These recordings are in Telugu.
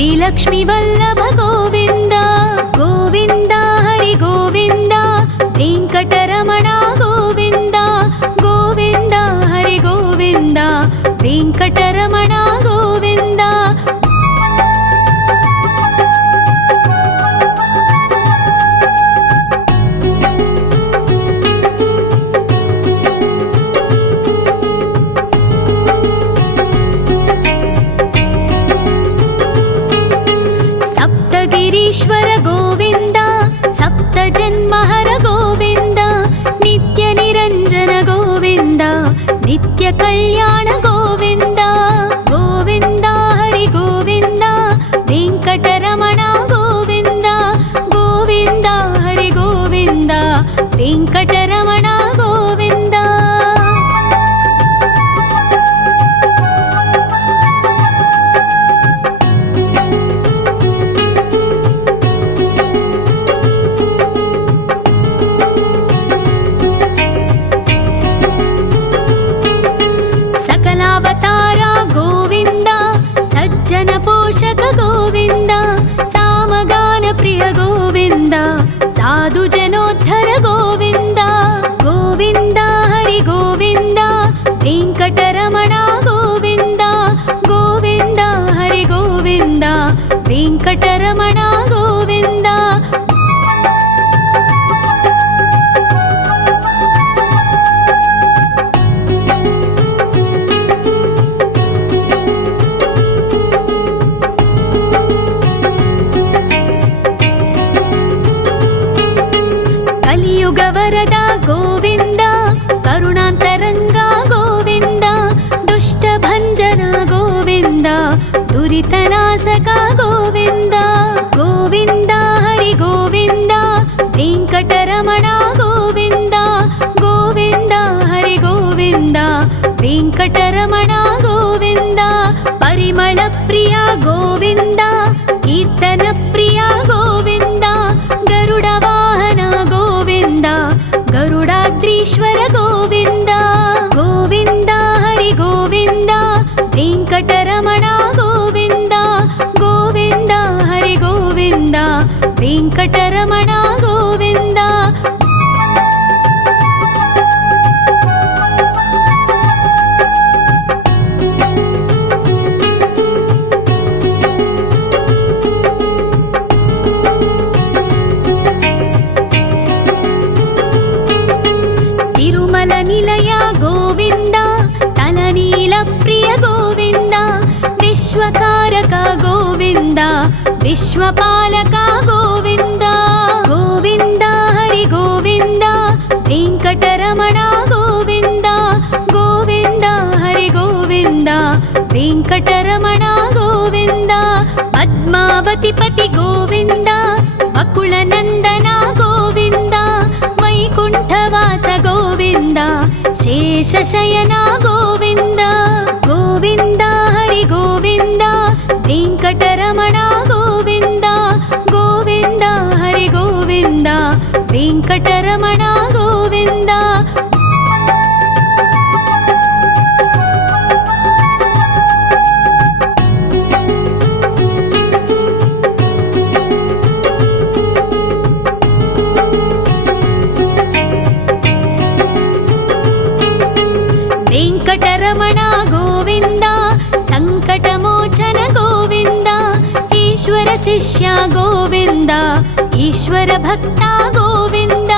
श्रीलक्ष्मी वल्लभ गोविंद गोविंद हरि गोविंद वेंकटरमण गोविंद गोविंद हरि गोविंद वेंकटरमण गोविंद ईश्वर गोविंद सप्त जन्महर गोविंद नित्य निरंजन गोविंद नित्य कल्याण गोविंद गोविंद हरि गोविंद वेंकटरमण गोविंद गोविंद हरि गोविंद वेंकटरमण गोविंद सकलावतारा गोविंद सज्जन पोषक गोविंद सामगान प्रिय गोविंद साधु जनोद्धर गोविंद गोविंद हरि गोविंद वेंकटरमण गोविंद गोविंद हरि गोविंद वेंकटरमण गोविंद वरद गोविंद करुणांतरंगा गोविंद दुष्ट भंजन गोविंद दुरितनाशका गोविंद गोविंद हरि गोविंद वेंकटरमण गोविंद गोविंद हरि गोविंद वेंकटरमण गोविंद परिमल प्रिय गोविंद कीर्तन प्रिय गोविंद गरुड वाहन गोविंद गरुडाद्रीश्वर गोविंद गोविंद हरि गोविंद वेंकटरमण गोविंद गोविंद हरि गोविंद वेंकटरमण गोविंद तिरुमल निलय गोविंद तलनील प्रिय गोविंद विश्वकारक गोविंद विश्वपालक गोविंद गोविंद हरि गोविंद वेंकटरमण गोविंद गोविंद हरि गोविंद वेंकटरमण गोविंद पद्मावती पति गोविंद बकुल नंदन गोविंद वैकुंठवास गोविंद शेषशयन गोविंद गोविंद हरि गोविंद वेंकटरमण गोविंद गोविंद हरि गोविंद वेंकटरमण गोविंद वेंकटरमण गोविंद संकटमोचन गोविंद ईश्वर शिष्य गोविंद ईश्वर भक्त गोविंद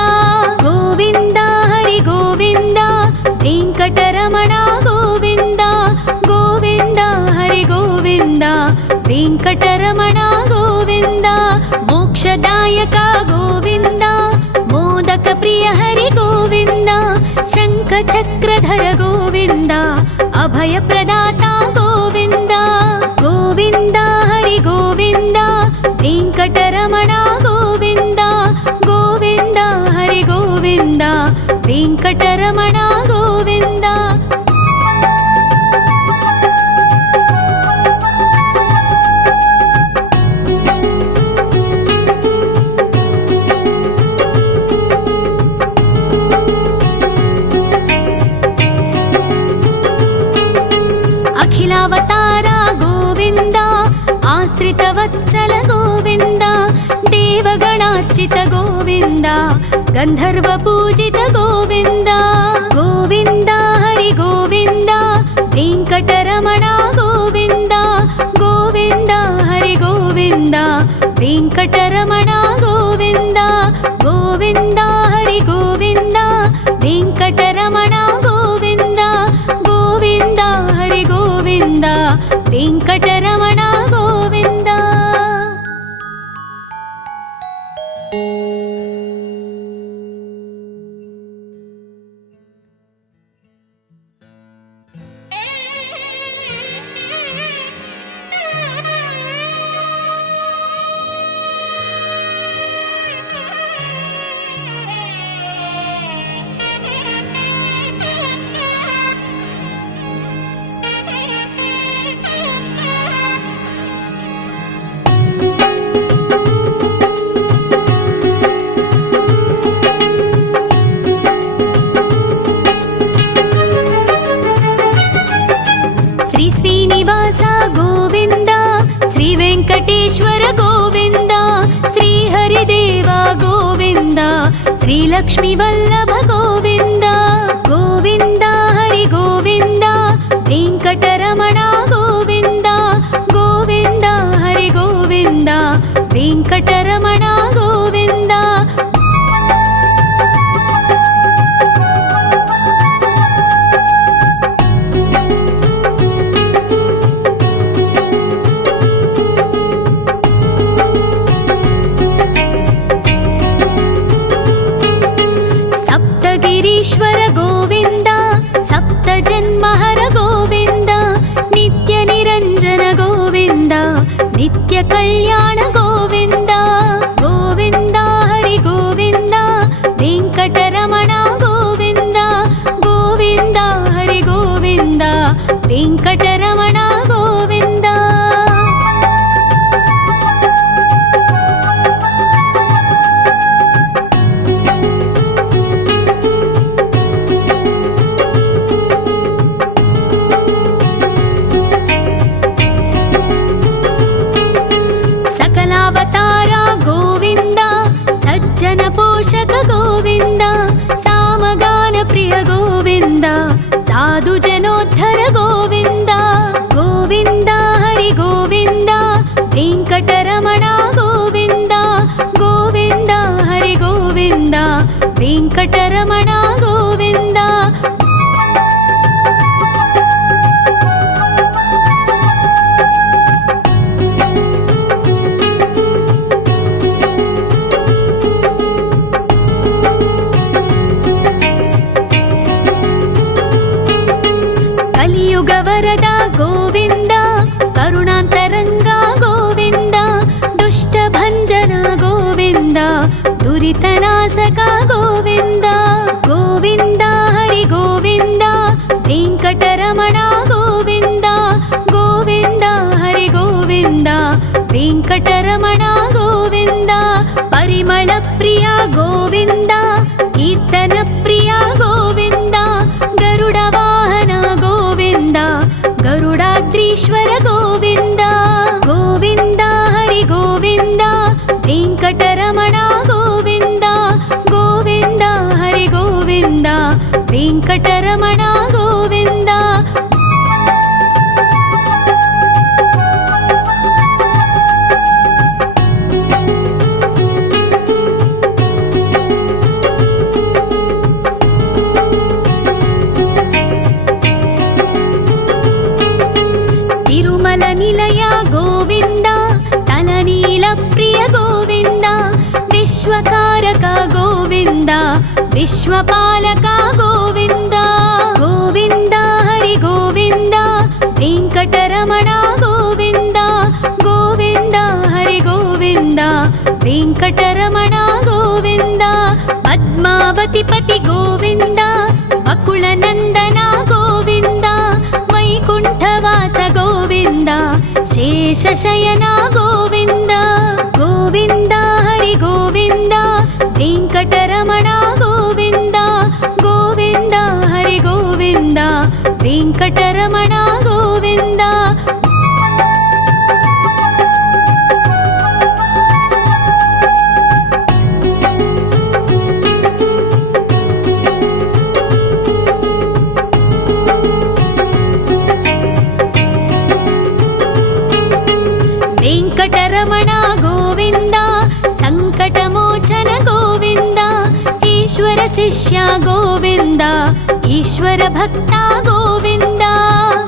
गोविंद हरि गोविंद वेंकटरमण गोविंद गोविंद हरि गोविंद वेंकटरमण गोविंद मोक्षदायक गोविंद मोदक प्रिय हरि गोविंद शंख चक्रधर गोविंद अभय प्रदाता गोविंद गोविंद हरि गोविंद वेंकटरमण गोविंद गोविंद हरि गोविंद वेंकटरमण गोविंद वत्सल गोविन्द देवगणार्चित गोविन्द गन्धर्वपूजित गोविन्द गोविन्द हरि गोविन्द वेङ्कटरमण गोविन्द गोविन्द हरि गोविन्द वेङ्कटरमण गोविन्द गोविन्द हरि गोविन्द वेङ्कटरमण गोविन्द गोविन्द हरि गोविन्द वेङ्कटरमण गोविन्द। श्री श्रीनिवास गोविन्द श्री वेङ्कटेश्वर गोविन्द श्री हरिदेव गोविन्द श्री लक्ष्मीवल्लभ गोविन्द गोविन्द हरि गोविन्द वेङ्कटरमण गोविन्द गोविन्द हरि गोविन्द वेङ्कटरमण गोविन्द। सप्तगिरीश्वर गोविन्द सप्तजन्महर गोविन्द नित्यनिरञ्जन गोविन्द नित्यकल्याण गोविन्द गोविन्द हरि गोविन्द वेङ्कटरमण गोविन्द गोविन्द हरि गोविन्द वेङ्कटरमण गोविन्द। सकलावतारा गोविन्द सज्जन पोषक गोविन्द सामगान प्रिय गोविन्द साधु जनोद्धर गोविन्द गोविन्द हरि गोविन्द वेङ्कटरमण गोविन्द गोविन्द हरि गोविन्द वेङ्कटरमण गोविन्द। कलियुगवरद गोविन्द करुणान्तरङ्ग गोविन्द दुष्टभञ्जन गोविन्द दुरितनाशक गोविन्द गोविन्द हरि गोविन्द वेङ्कटरमण गोविन्द गोविन्द हरि गोविन्द वेङ्कटरमण गोविन्द। परिमलप्रिय गोविन्द कीर्तनप्रिय गोविन्द गरुडवाहन गोविन्द गरुडाद्रीश्वर गोविन्द गोविन्द हरि गोविन्द वेङ्कटरमण गोविन्द गोविन्द हरि गोविन्द वेङ्कटरमण गोविन्द। तिरुमल निलय गोविन्द तलनील प्रिय गोविन्द विश्वकारक गोविन्द विश्वपालक गोविन्द गोविन्द हरि गोविन्द वेङ्कटरमण गोविन्द गोविन्द हरि गोविन्द वेङ्कटरमण गोविन्द। पद्मावतिपति गोविन्द बकुलनन्दन गोविन्द वैकुण्ठवास गोविन्द शेषशयन गोविन्द गोविन्द हरि गोविन्द वेङ्कटरमण गोविन्द गोविन्द हरि गोविन्द वेङ्कटरमण गोविन्द। వెంకటరమణ గోవింద సంకటమోచన గోవింద ఈశ్వర శిష్య గోవింద ఈశ్వర భక్త గోవింద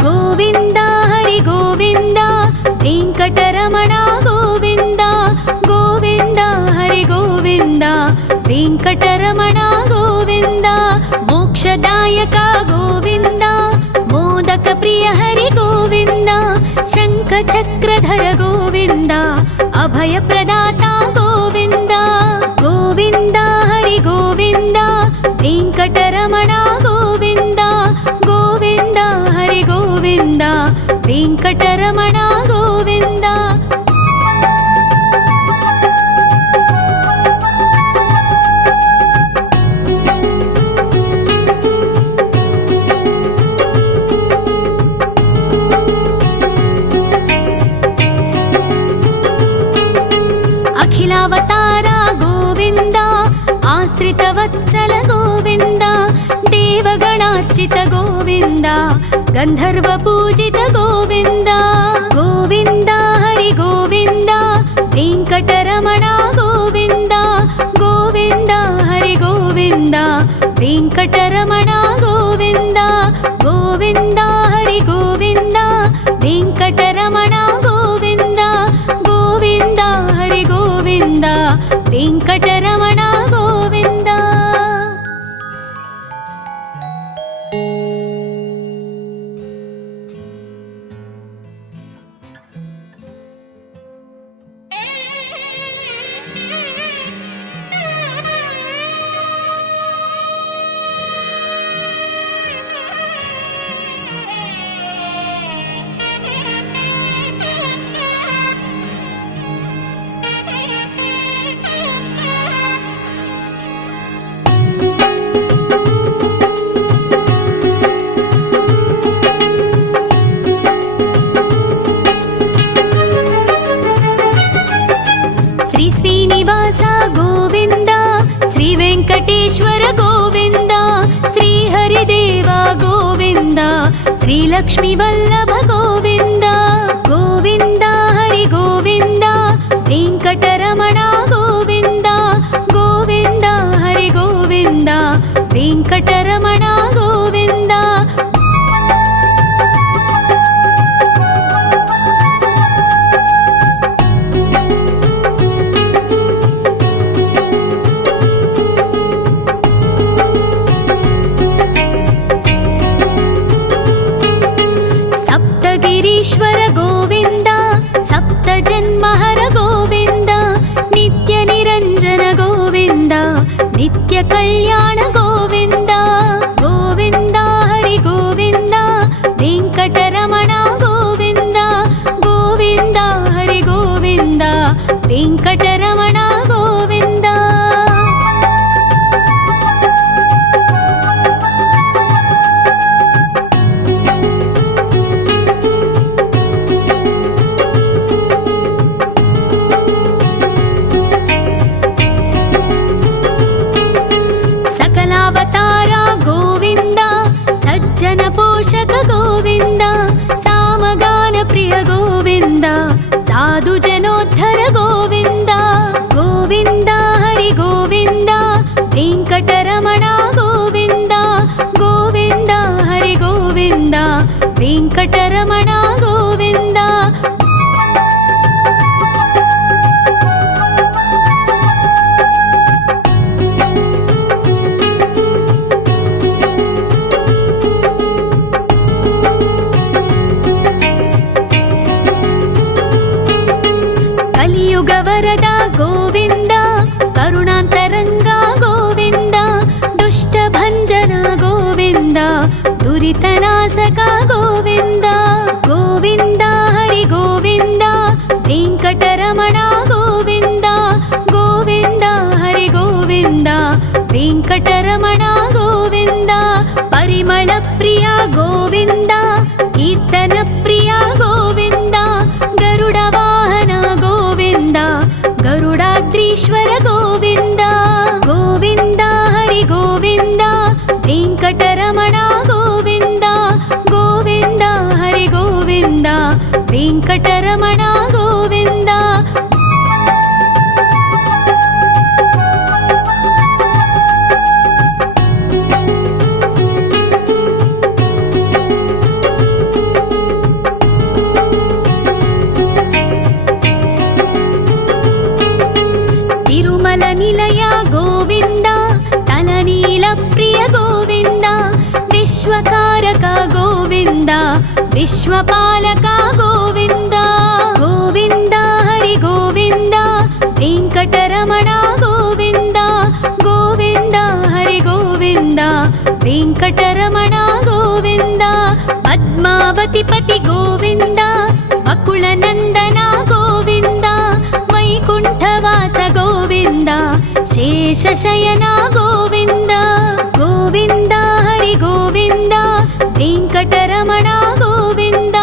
గోవింద హరి గోవింద వెంకటరమణ గోవింద గోవింద హరి గోవింద వెంకటరమణ గోవింద మోక్షదాయక గోవింద మోదక ప్రియ హరి గోవింద శంఖ చక్రధర గోవింద అభయ ప్రదాత గోవింద గోవింద హరి గోవింద వెంకటరమణ గోవింద గోవింద హరి గోవింద వెంకటరమణ గోవింద అఖిలావతార గోవింద ఆశ్రిత వత్సల గోవింద దేవగణార్చిత గోవింద గంధర్వ పూజిత గోవింద గోవింద హరి గోవింద వెంకటరమణ గోవింద గోవింద హరి గోవింద వెంకటరమణ గోవింద గోవింద హరి గోవింద వెంకటరమణ గోవింద గోవింద హరి గోవింద వెంకటరమణ గోవింద శ్రీ శ్రీనివాస గోవింద శ్రీ వెంకటేశ్వర గోవింద శ్రీ హరిదేవ గోవింద శ్రీ లక్ష్మీ వల్లభ గోవింద గోవింద హరి గోవింద వెంకటరమణ గోవింద గోవింద హరి గోవింద వెంకటరమణ గోవింద సప్తగిరీశ్వర గోవింద సప్త జన్మహర గోవింద నిత్య నిరంజన గోవింద నిత్య కళ్యాణ గోవింద గోవింద హరి గోవింద వెంకటరమణ గోవింద గోవింద హరి గోవింద వెంకటరమణ గోవింద సకలావతార గోవింద సజ్జన పోషక గోవింద సామగాన ప్రియ గోవింద సాధు జనోద్ధర గోవింద గోవింద హరి గోవింద వెంకటరమణ గోవింద గోవింద హరి గోవింద వెంకటరమణ గోవింద కలియుగ వరద గోవింద కరుణాంతరంగ గోవింద దుష్ట భంజన గోవింద దురితనాశక గోవింద గోవింద హరి గోవింద వెంకటరమణ గోవింద గోవింద హరి గోవింద వెంకటరమణ గోవింద పరిమళ ప్రియ గోవింద కీర్తన ప్రియ గోవింద గరుడ వాహన గోవింద గరుడాద్రీశ్వర గోవింద గోవింద హరి గోవింద వెంకటరమణ గోవింద గోవింద హరి గోవింద వెంకటరమణ గోవింద विशालनिलय गोविन्द तलनीलप्रिय गोविन्द विश्वकारक गोविन्द विश्वपालक गोविन्द गोविन्द हरि गोविन्द वेङ्कटरमण गोविन्द गोविन्द हरि गोविन्द वेङ्कटरमण गोविन्द पद्मावतिपति गोविन्द अकुलनन्दन गोविन्द वैकुण्ठवास गोविन्द शेषशयन गोविन्द गोविन्द हरि गोविन्द वेङ्कटरमण गोविन्द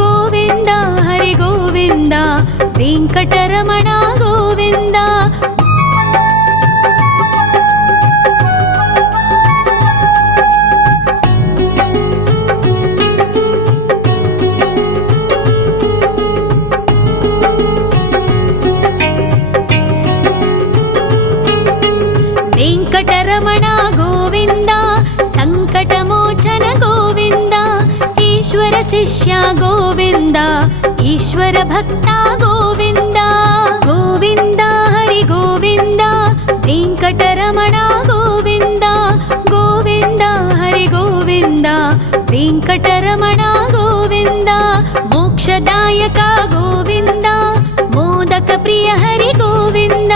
गोविन्द हरि गोविन्द वेङ्कटरमण गोविन्द वेङ्कटरमण गोविन्द सङ्कटमोचन गोविन्द ईश्वर शिष्य गोविन्द ईश्वर भक्ता गोविन्द गोविन्द हरि गोविन्द वेङ्कटरमण गोविन्द गोविन्द हरि गोविन्द वेङ्कटरमण गोविन्द मोक्षदायक गोविन्द मोदक प्रिय हरि गोविन्द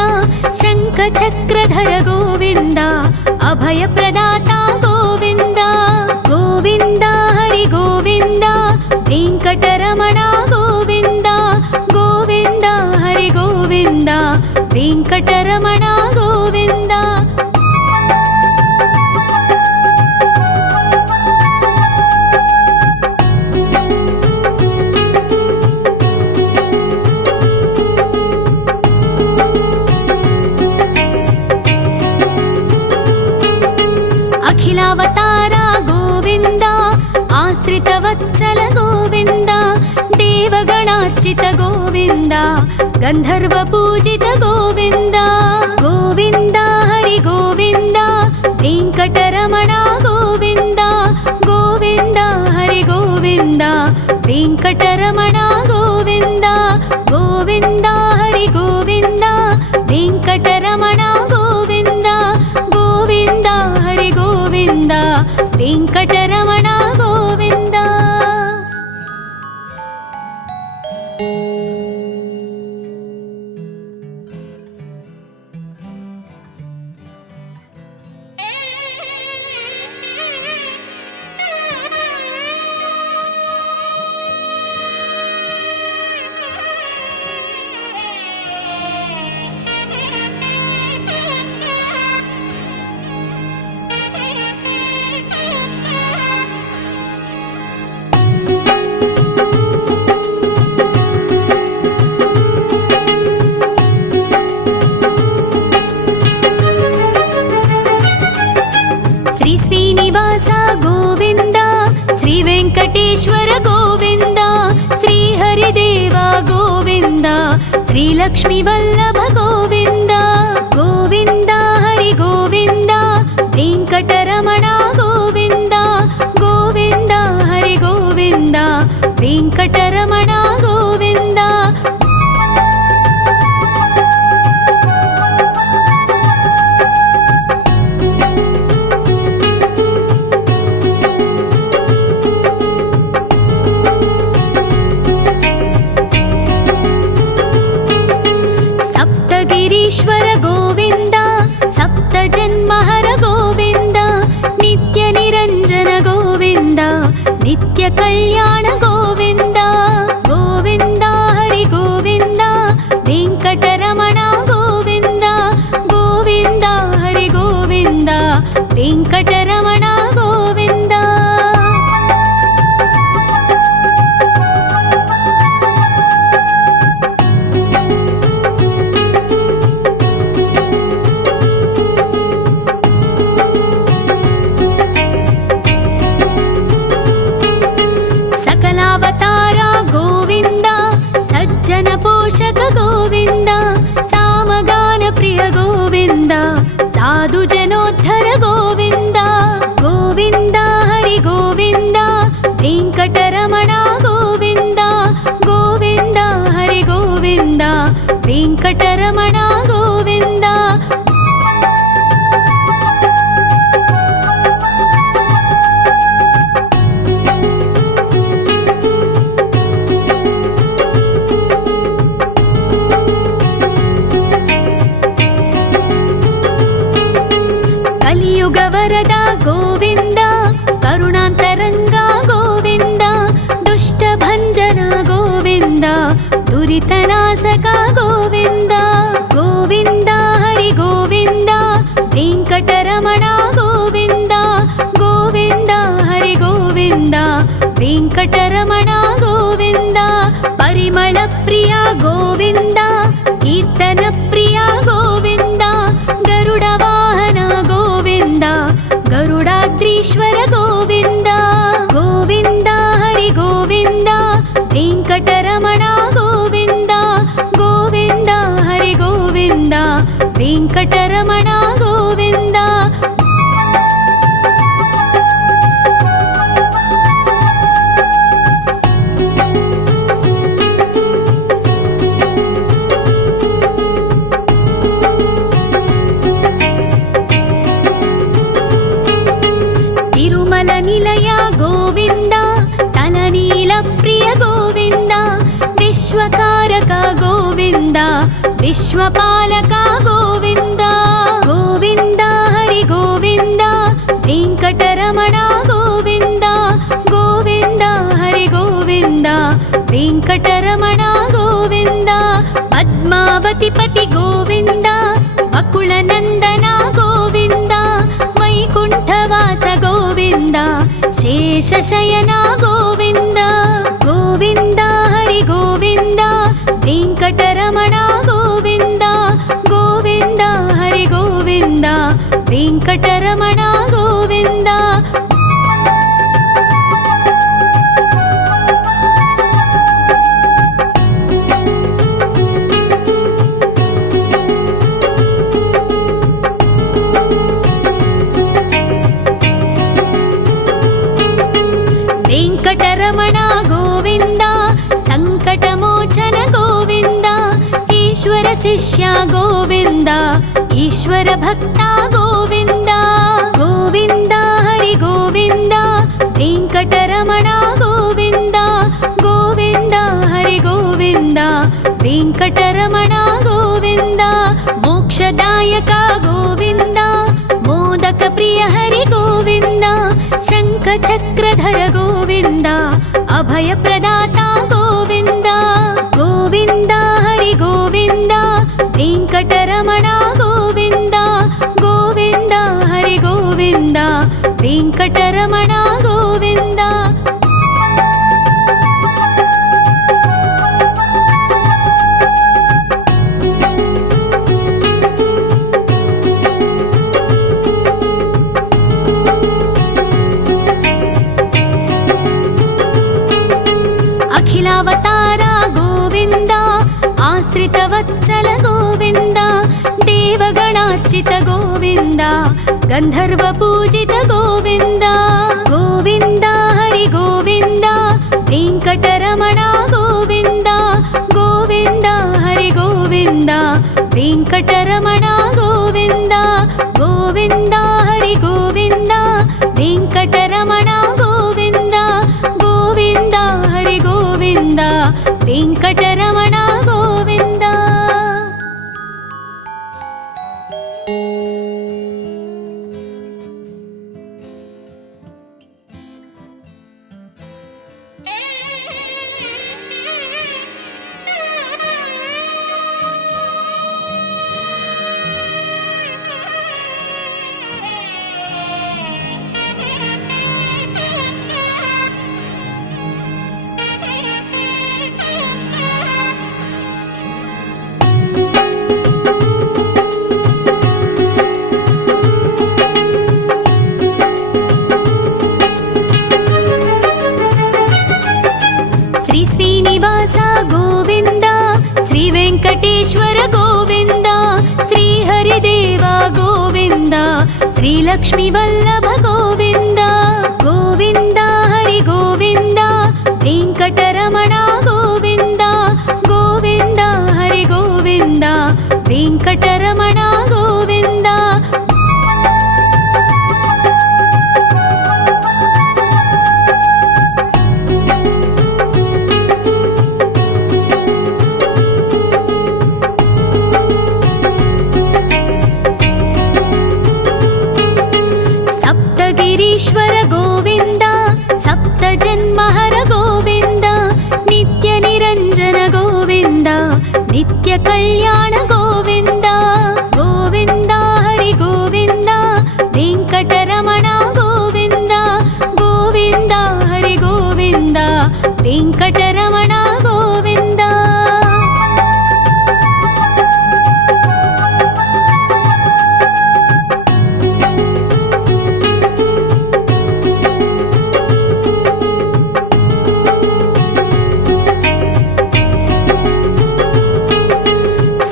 शङ्खचक्रधर गोविन्द अभयप्रदाता गोविन्द गोविन्द हरि गोविन्द वेङ्कटरमण गोविन्द गोविन्द हरि गोविन्द वेङ्कटरमण गोविन्द अखिलावतार गोविन्द आश्रितवत्सल गोविन्द देवगणार्चित गोविन्द गन्धर्वपूजित गोविन्द गोविन्द हरि गोविन्द वेङ्कटरमण गोविन्द गोविन्द हरि गोविन्द वेङ्कटरमण गोविन्द गोविन्द हरि गोविन्द वेङ्कटरमण गोविन्द गोविन्द हरि गोविन्द वेङ्कटरमण गोविन्द श्री श्रीनिवास गोविन्द श्री वेङ्कटेश्वर गोविन्द श्री हरिदेव गोविन्द श्री लक्ष्मीवल्लभ गोविन्द गोविन्द हरि गोविन्द वेङ्कटरमण गोविन्द गोविन्द हरि गोविन्द वेङ्कटरमण गोविन्द ईश्वर गोविन्द सप्तजन्महर गोविन्द नित्यनिरञ्जन गोविन्द नित्यकल्याण गोविन्द गोविन्द हरि गोविन्द वेङ्कटरमण गोविन्द गोविन्द हरि गोविन्द वेङ्कटरमण गोविन्द सकलावतार गोविन्द सज्जन पोषक गोविन्द सामगान प्रिय गोविन्द साधु जनोद्धर गोविन्द गोविन्द हरि गोविन्द वेङ्कटरमण गोविन्द गोविन्द हरि गोविन्द वेङ्कटरमण गोविन्द वरदा गोविन्द करुणान्तरङ्गा गोविन्द दुष्टभञ्जना गोविन्द दुरितनाशका गोविन्द गोविन्द हरि गोविन्द वेङ्कटरमण गोविन्द गोविन्द हरि गोविन्द वेङ्कटरमण गोविन्द परिमलप्रिया गोविन्द कीर्तनप्रिया गोविन्द गरुडवाहन गोविन्द गरुडाद्रीश्वर गोविन्द गोविन्द हरि गोविन्द वेङ्कटरमण गोविन्द गोविन्द हरि गोविन्द वेङ्कटरमण गोविन्द निलय गोविन्द तलनीलप्रिय गोविन्द विश्वकारक गोविन्द विश्वपालक गोविन्द गोविन्द हरि गोविन्द वेङ्कटरमण गोविन्द गोविन्द हरि गोविन्द वेङ्कटरमण गोविन्द पद्मावतिपति गोविन्द अकुलनन्दन गोविन्द वैकुण्ठवास गोविन्द शेषशयन गोविन्द गोविन्द हरि गोविन्द वेङ्कटरमण गोविन्द गोविन्द हरि गोविन्द वेङ्कटरमण गोविन्द वेङ्कटरमण गोविन्द सङ्कटमोचन गोविन्द ईश्वर शिष्य गोविन्द ईश्वर भक्ता गोविन्द गोविन्द हरि गोविन्द वेङ्कटरमण गोविन्द गोविन्द हरि गोविन्द वेङ्कटरमण गोविन्द मोक्षदायक गोविन्द मोदकप्रिय हरि गोविन्द शङ्खचक्रधर गोविन्द अभयप्रदाता गोविन्द गोविन्द हरि गोविन्द वेङ्कटरमण गोविन्द गोविन्द हरि गोविन्द वेङ्कटरमण गोविन्द अखिलावतार गोविन्द आश्रितवत्सल गोविन्द देवगणार्चित गोविन्द गन्धर्वपूजित गोविन्द गोविन्द हरि गोविन्द वेङ्कटरमण गोविन्द गोविन्द हरि गोविन्द वेङ्कटरमण गोविन्द गोविन्द हरि गोविन्द वेङ्कटरमण गोविन्द गोविन्द हरि गोविन्द वेङ्कटरमण गोविन्द श्रीनिवास गोविन्द श्री वेङ्कटेश्वर गोविन्द श्री हरिदेव गोविन्द श्री लक्ष्मीवल्लभ गोविन्द गोविन्द हरि गोविन्द वेङ्कटरमण गोविन्द गोविन्द हरि गोविन्द वेङ्कटरमण गोविन्द కళ్యాణ గోవింద గోవింద హరి గోవింద వెంకటరమణ గోవింద గోవింద హరి గోవింద వెంకటరమణ గోవింద.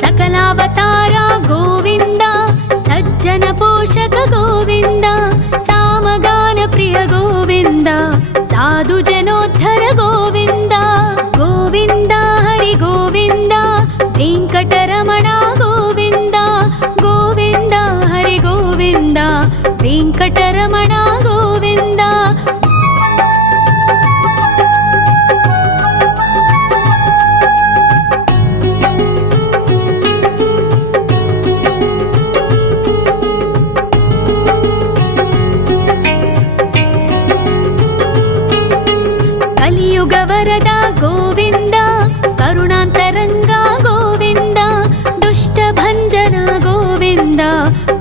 సకలావతార గోవింద సజ్జన పోషక గోవింద సామగాన ప్రియ గోవింద సాధు జనోద్ధర గోవింద గోవింద హరి గోవింద వెంకటరమణ గోవింద గోవింద హరి గోవింద వెంకటరమణ గోవింద. కలియుగ వరద గోవింద కరుణాంతరంగా గోవింద దుష్ట భంజన గోవింద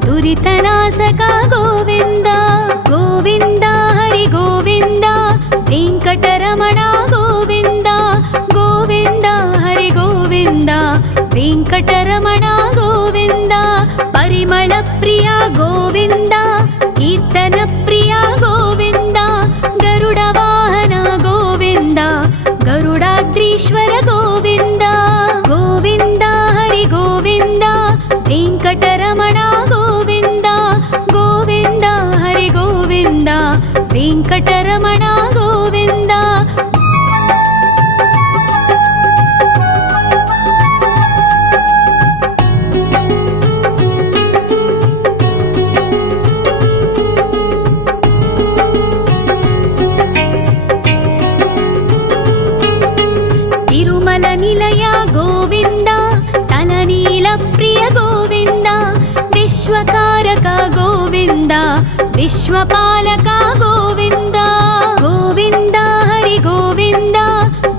దురితనాశక గోవింద గోవింద హరి గోవింద వెంకటరమణ గోవింద గోవింద హరి గోవింద వెంకటరమణ గోవింద. పరిమళ ప్రియ గోవింద కీర్తన ప్రియ గోవింద గరుడ వాహన గోవింద గరుడాద్రీశ్వర గోవింద గోవింద హరి గోవింద వెంకటరమణ గోవింద గోవింద హరి గోవింద వెంకటరమణ గోవింద. తిరుమల నిలయ గోవింద తలనీల ప్రియ గోవింద విశ్వకారక గోవింద విశ్వపాలక గోవింద గోవింద హరి గోవింద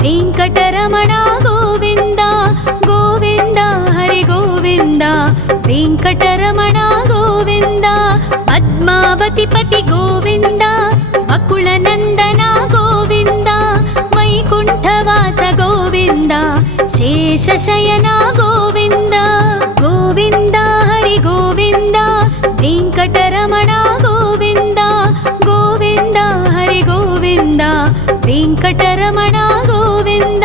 వెంకటరమణ గోవింద గోవింద హరి గోవింద వెంకటరమణ గోవింద. పద్మావతి పతి గోవింద బకుళ నందన గోవింద వైకుంఠవాస గోవింద శేషశయన గోవింద గోవింద హరి గోవింద వెంకటరమణ గోవింద గోవింద హరి గోవింద వెంకటరమణ గోవింద.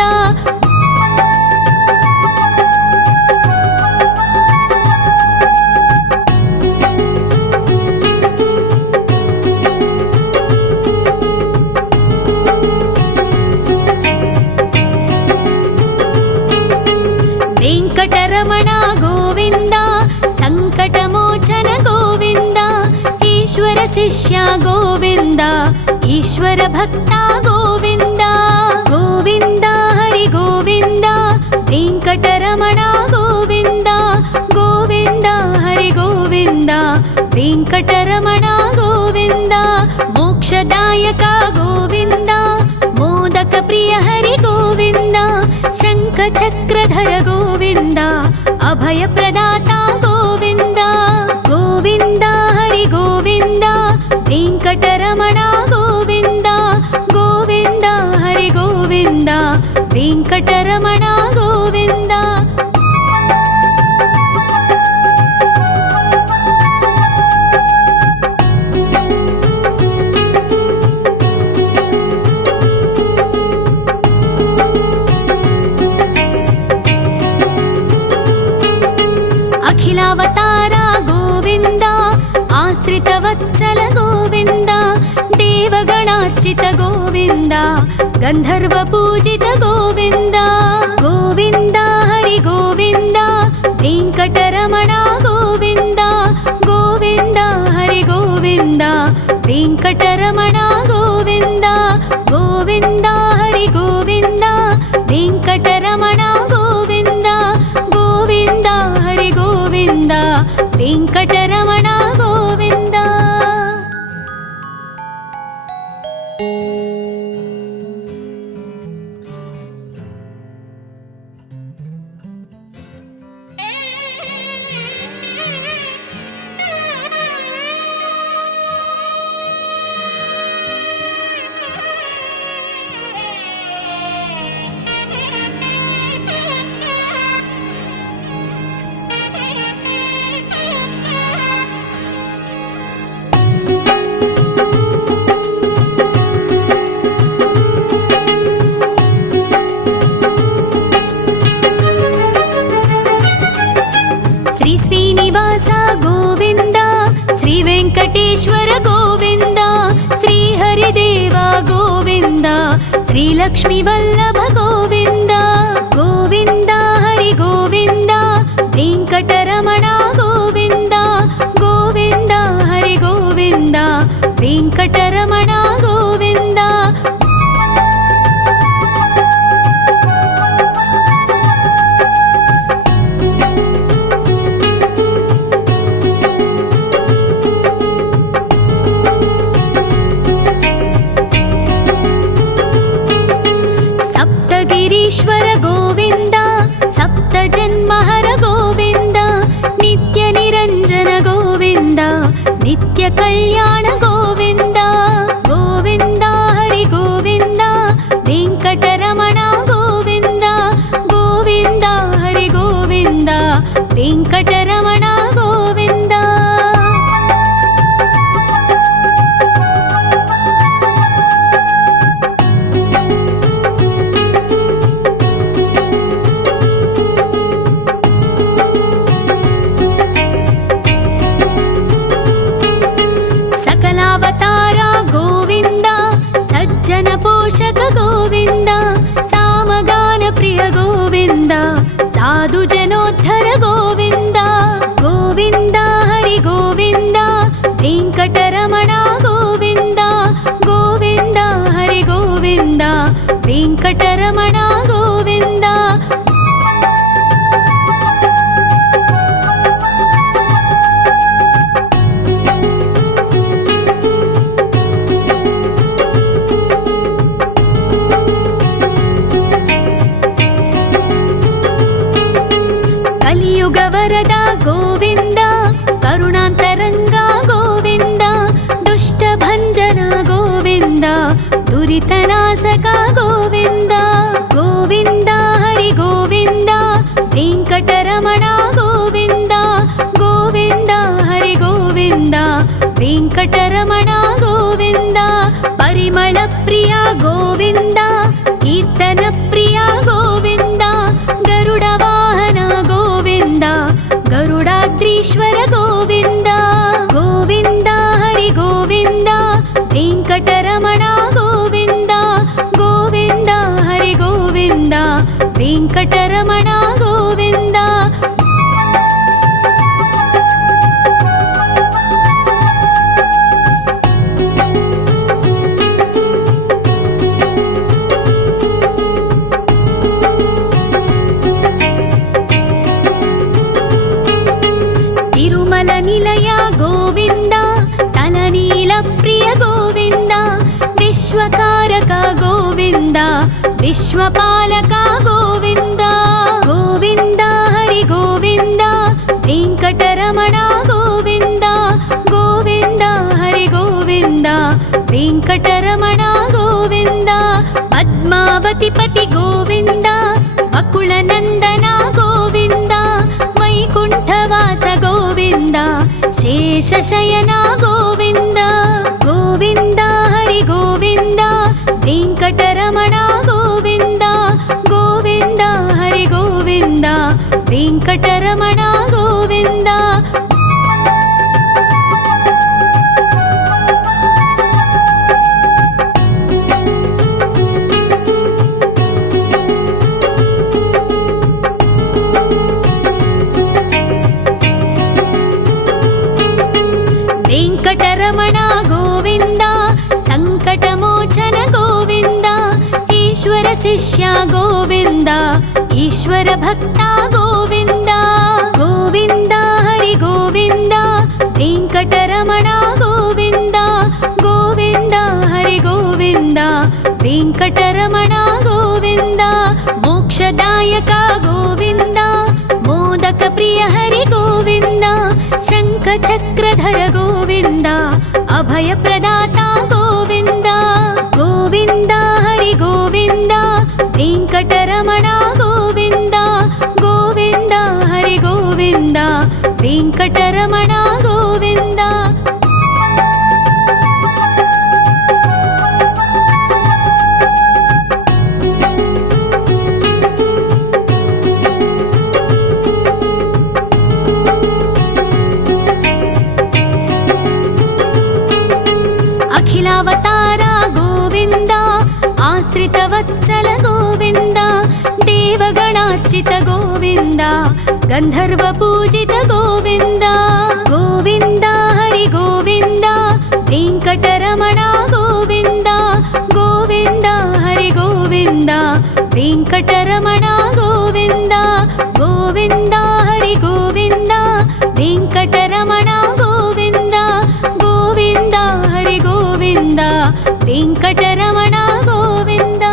వెంకటరమణ గోవింద సంకటమోచన గోవింద ఈశ్వర శిష్య గోవింద ఈశ్వర భక్త గోవింద గోవింద హరి గోవింద వెంకటరమణ గోవింద గోవింద హరి గోవింద వెంకటరమణ గోవింద. మోక్షదాయక గోవింద మోదక ప్రియ హరి గోవింద శంఖ చక్రధర గోవింద అభయ ప్రదాత గోవింద గోవింద హరి గోవింద వెంకటరమణ గోవింద గోవింద హరి గోవింద వెంకటరమణ గోవింద. అఖిలావతార గోవింద ఆశ్రిత వత్సల గోవింద దేవగణార్చిత గోవింద గంధర్వ పూజిత గోవింద గోవింద హరి గోవింద వెంకటరమణ గోవింద గోవింద హరి గోవింద వెంకటరమణ గోవింద గోవింద హరి గోవింద వెంకటరమణ గోవింద గోవింద హరి గోవింద వెంకటరమణ గోవింద. శ్రీనివాస గోవింద శ్రీ వెంకటేశ్వర గోవింద శ్రీహరిదేవ గోవింద శ్రీలక్ష్మీ వల్లభ గోవింద గోవింద హరి గోవింద వెంకటరమణ గోవింద గోవింద హరి గోవింద వెంకటరమణ గోవింద సప్తగిరీశ్వర గోవింద సప్త జన్మహర గోవింద నిత్య నిరంజన గోవింద నిత్య కళ్యాణ గోవింద గోవింద హరి గోవింద వెంకటరమణ గోవింద గోవింద హరి గోవింద వెంకటరమణ గోవింద సకలావతార గోవింద సజ్జన పోషక గోవింద సామగాన ప్రియ గోవింద సాధు జనోద్ధర గోవింద గోవింద హరి గోవింద వెంకటరమణ గోవింద గోవింద హరి గోవింద వెంకటరమణ గోవింద కలియుగ వరద గోవింద కరుణాంతరంగ గోవింద దుష్ట భంజన గోవింద దురితనాశక గోవింద గోవింద హరి గోవింద వెంకటరమణ గోవింద గోవింద హరి గోవింద వెంకటరమణ గోవింద పరిమళ ప్రియ గోవింద కీర్తన ప్రియ గోవింద గరుడ వాహన గోవింద గరుడాద్రీశ్వర గోవింద గోవింద హరి గోవింద వెంకటరమణ గోవింద గోవింద హరి గోవింద వెంకటరమణ గోవింద తిరుమల నిలయ గోవింద తలనీల ప్రియ గోవింద విశ్వకారక గోవింద విశ్వపాలక గోవింద గోవింద హరి గోవింద వెంకటరమణ గోవింద గోవింద హరి గోవింద వెంకటరమణ గోవింద పద్మావతి పతి గోవింద బకుళ నందన గోవింద వైకుంఠవాస గోవింద శేషశయన గోవింద గోవింద హరి గోవింద వెంకటరమణ గోవింద గోవింద హరి గోవింద వెంకటరమణ గోవింద వెంకటరమణ గోవింద సంకటమోచన గోవింద ఈశ్వర శిష్య గోవింద ఈశ్వర భక్త గోవింద గోవింద హరి గోవింద వెంకటరమణ గోవింద గోవింద హరి గోవింద వెంకటరమణ గోవింద మోక్షదాయక గోవింద మోదక ప్రియ హరి గోవింద శంఖ చక్రధర గోవింద అభయ ప్రదాత గోవింద గోవింద హరి గోవింద వెంకటరమణ గోవింద గోవింద హరి గోవింద వెంకటరమణ గోవింద अखिलावतार गोविन्द आश्रितवत्सल गोविन्द देवगणार्चित गोविन्द गन्धर्वपूजित गोविन्द गोविन्द हरि गोविन्द वेङ्कटरमण गोविन्द गोविन्द हरि गोविन्द वेङ्कटरमण गोविन्द गोविन्द हरि गोविन्द वेङ्कटरमण गोविन्द गोविन्द हरि गोविन्द वेङ्कटरमण गोविन्द।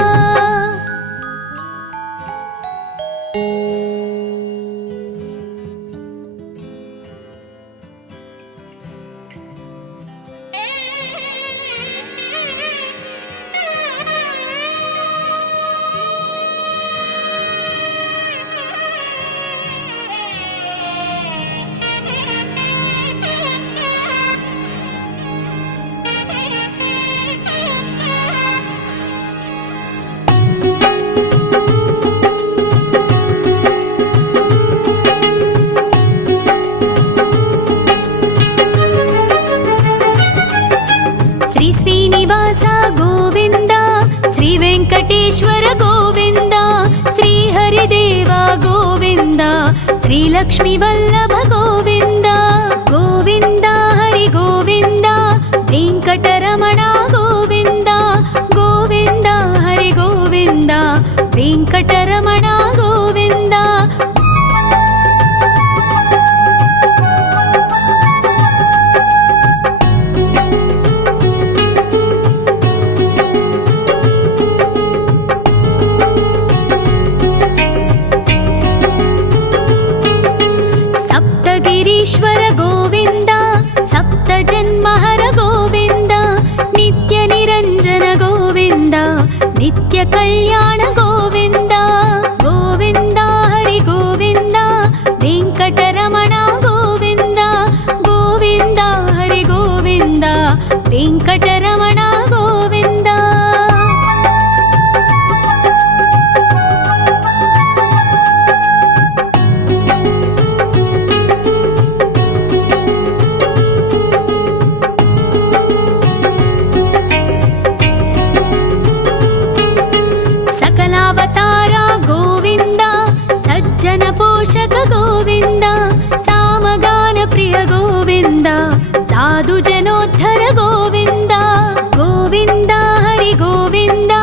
श्रीनिवास गोविन्द श्री वेङ्कटेश्वर गोविन्द श्री हरिदेव गोविन्द श्री लक्ष्मीवल्लभ गोविन्द गोविन्द हरि गोविन्द वेङ्कटरमण गोविन्द गोविन्द हरि गोविन्द वेङ्कटरमण गोविन्द। गिरीश्वर गोविन्द सप्तजन्महर गोविन्द नित्यनिरञ्जन गोविन्द नित्यकल्याण गोविन्द गोविन्द हरि गोविन्द वेङ्कटरमण गोविन्द गोविन्द हरि गोविन्द वेङ्कटरमण गोविन्द। सकलावतार गोविन्द सज्जन पोषक गोविन्द सामगान प्रिय गोविन्द साधु जनोद्धर गोविन्द गोविन्द हरि गोविन्द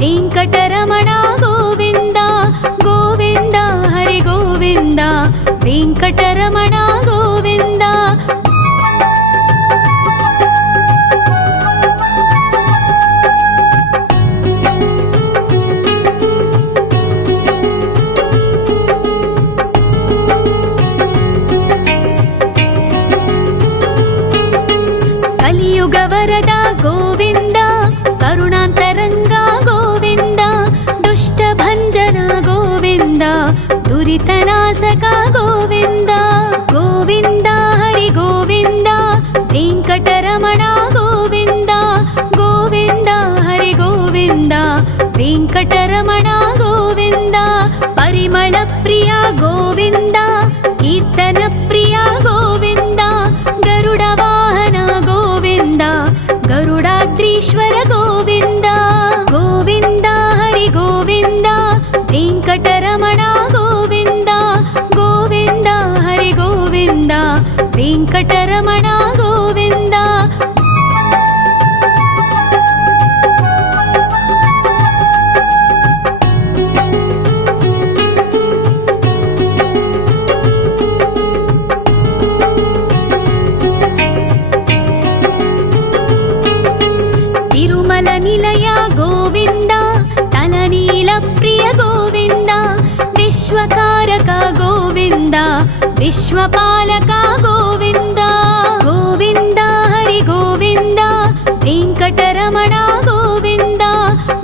वेङ्कटरमण गोविन्द गोविन्द हरि गोविन्द वेङ्कटरमण गोविन्द। कलियुगवरद गोविन्द करुणान्तरङ्ग गोविन्द दुष्टभञ्जन गोविन्द दुरितनाशक गोविन्द गोविन्द हरि गोविन्द वेङ्कटरमण गोविन्द गोविन्द हरि गोविन्द वेङ्कटरमण गोविन्द। परिमलप्रिय गोविन्द कीर्तनप्रिय गोविन्द गरुडवाहन गोविन्द गरुडाद्रीश्वर गोविन्द गोविन्द हरि गोविन्द वेङ्कटरमण गोविन्द गोविन्द हरि गोविन्द वेङ्कटरमण गोविन्द। तिरुमल निलय गोविन्द तलनील प्रिय गोविन्द विश्वकारक गोविन्द विश्वपालक गोविन्द गोविन्द हरि गोविन्द वेङ्कटरमण गोविन्द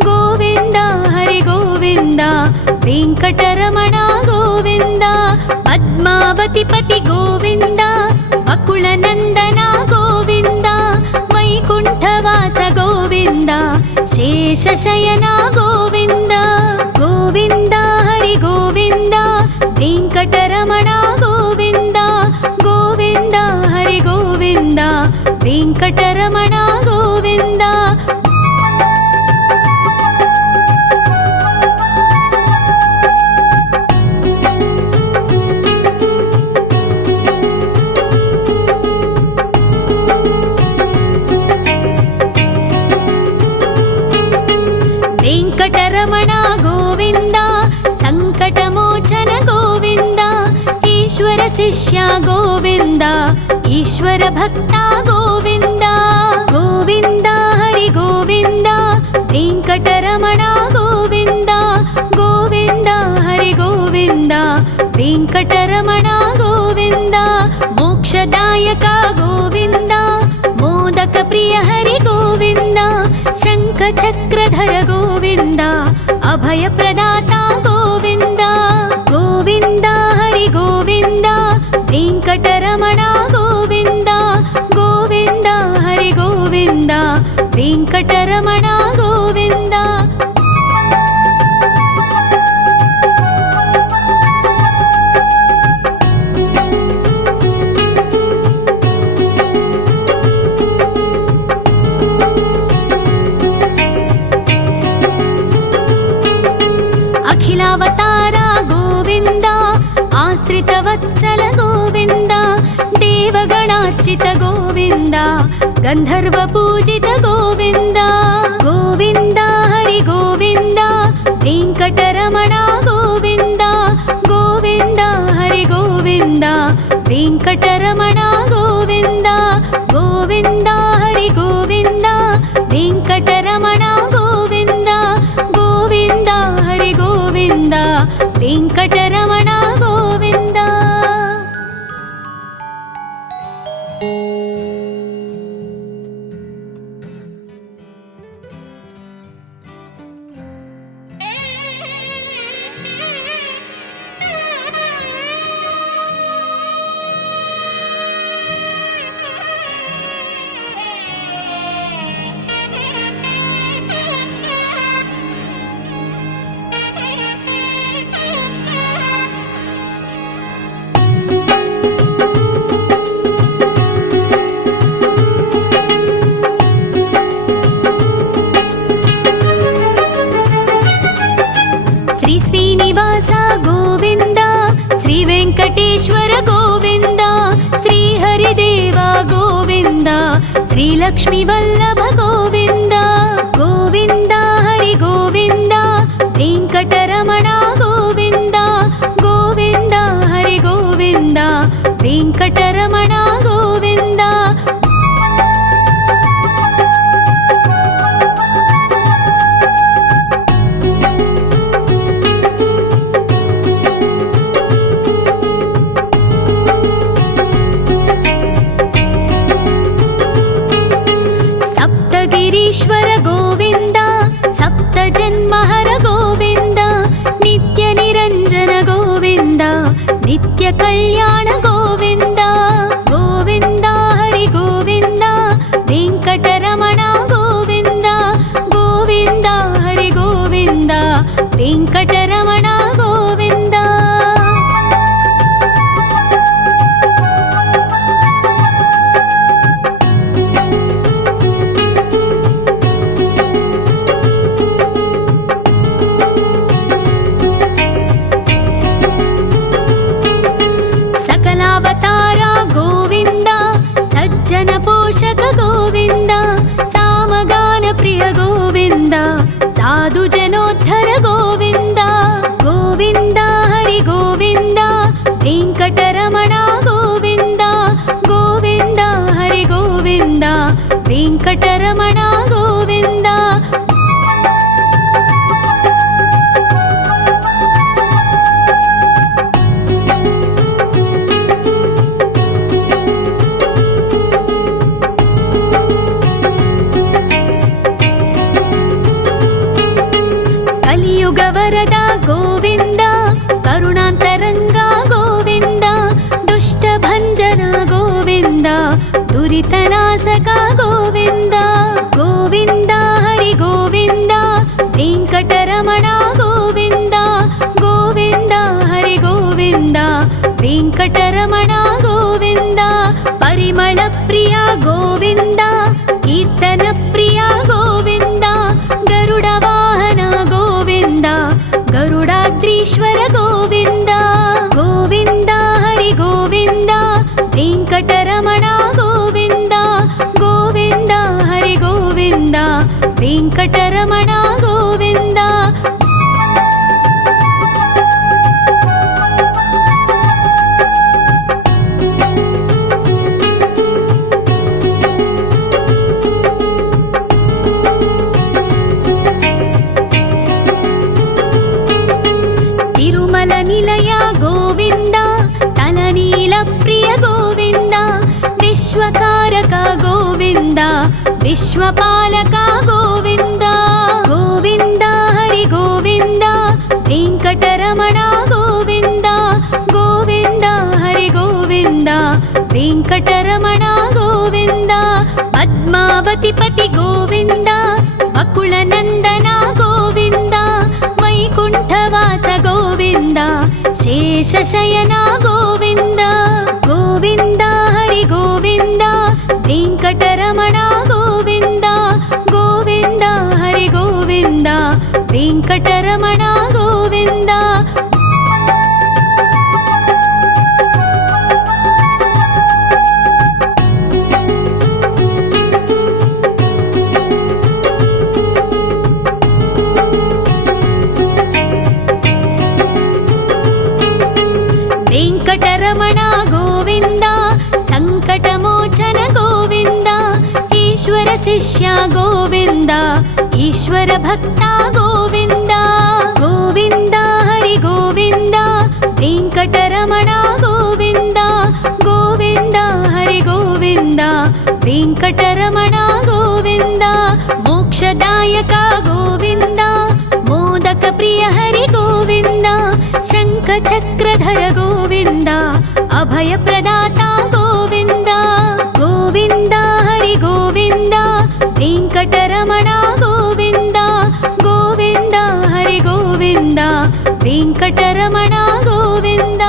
गोविन्द हरि गोविन्द वेङ्कटरमण गोविन्द। पद्मावतिपति गोविन्द अकुलनन्दन गोविन्द वैकुण्ठवास गोविन्द शेषशयन गोविन्द गोविन्द हरि गोविन्द वेङ्कटरमण गोविन्द गोविन्द हरि गोविन्द वेङ्कटरमण गोविन्द। గోవింద వెంకటరమణ గోవింద సంకటమోచన గోవింద ఈశ్వర శిష్య గోవింద ఈశ్వర భక్త గోవింద గోవింద హరి గోవింద వెంకటరమణ గోవింద గోవింద హరి గోవింద వెంకటరమణ గోవింద మోక్షదాయక గోవింద మోదక ప్రియ హరి గోవింద శంఖ చక్రధర గోవింద అభయ ప్రదాత గోవింద గోవింద హరి గోవింద వెంకటరమణ గోవింద గోవింద హరి గోవింద వెంకటరమణ గోవింద అఖిలావతార గోవింద ఆశ్రిత వత్సల గోవింద దేవగణార్చిత గోవింద గంధర్వ పూజిత గోవింద గోవింద హరి గోవింద వెంకటరమణ గోవింద గోవింద హరి గోవింద వెంకటరమణ గోవింద గోవింద హరి గోవింద వెంకటరమణ గోవింద గోవింద హరి గోవింద వెంకటరమణ గోవింద శ్రీ శ్రీనివాస గోవింద శ్రీ వెంకటేశ్వర గోవింద శ్రీ హరిదేవ గోవింద శ్రీ లక్ష్మీ వల్లభ గోవింద గోవింద హరి గోవింద వెంకటరమణ గోవింద గోవింద హరి గోవింద వెంకటరమణ గోవింద సప్తగిరీశ్వర గోవింద సప్త జన్మహర గోవింద నిత్య నిరంజన గోవింద నిత్య కళ్యాణ గోవింద గోవింద హరి గోవింద వెంకటరమణ గోవింద గోవింద హరి గోవింద వెంకటరమణ గోవింద సకలావతార గోవింద సజ్జన పోషక గోవింద సామగాన ప్రియ గోవింద సాధు జనోద్ధర గోవింద గోవింద హరి గోవింద వెంకటరమణ గోవింద గోవింద హరి గోవింద వెంకటరమణ గోవింద కలియుగ వరద గోవింద కరుణాంతరంగ గోవింద దుష్ట భంజన గోవింద దురితనాశక గోవింద గోవింద హరి గోవింద వెంకటరమణ గోవింద గోవింద హరి గోవింద వెంకటరమణ గోవింద పరిమళ ప్రియ గోవింద కీర్తన ప్రియ వెంకటరమణ గోవింద తిరుమల నిలయ గోవింద తలనీల ప్రియ గోవింద విశ్వకారక గోవింద విశ్వపాలక గోవింద గోవింద హరి గోవింద వెంకటరమణ గోవింద గోవింద హరి గోవింద వెంకటరమణ గోవింద పద్మావతి పతి గోవింద అకుల నందన గోవింద వైకుంఠవాస గోవింద శేషశయన గోవింద గోవింద హరి గోవింద వెంకటరమణ గోవింద గోవింద హరి గోవింద వెంకటరమణ గోవింద వెంకటరమణ గోవింద సంకటమోచన గోవింద ఈశ్వర శిష్య గోవింద ఈశ్వర భక్త గోవింద గోవింద హరి గోవింద వెంకటరమణ గోవింద గోవింద హరి గోవింద వెంకటరమణ గోవింద మోక్షదాయక గోవింద మోదక ప్రియ హరి గోవింద శంఖ చక్రధర గోవింద అభయ ప్రదాత గోవింద గోవింద హరి గోవింద వెంకటరమణ గోవింద గోవింద హరి గోవింద వెంకటరమణ గోవింద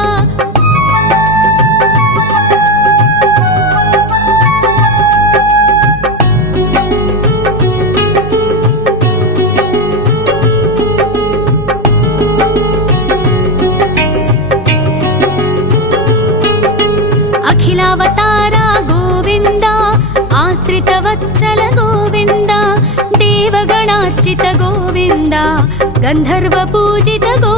అఖిలావతార గోవింద ఆశ్రిత వత్సల గోవింద దేవగణార్చిత గోవింద గంధర్వ పూజిత గోవింద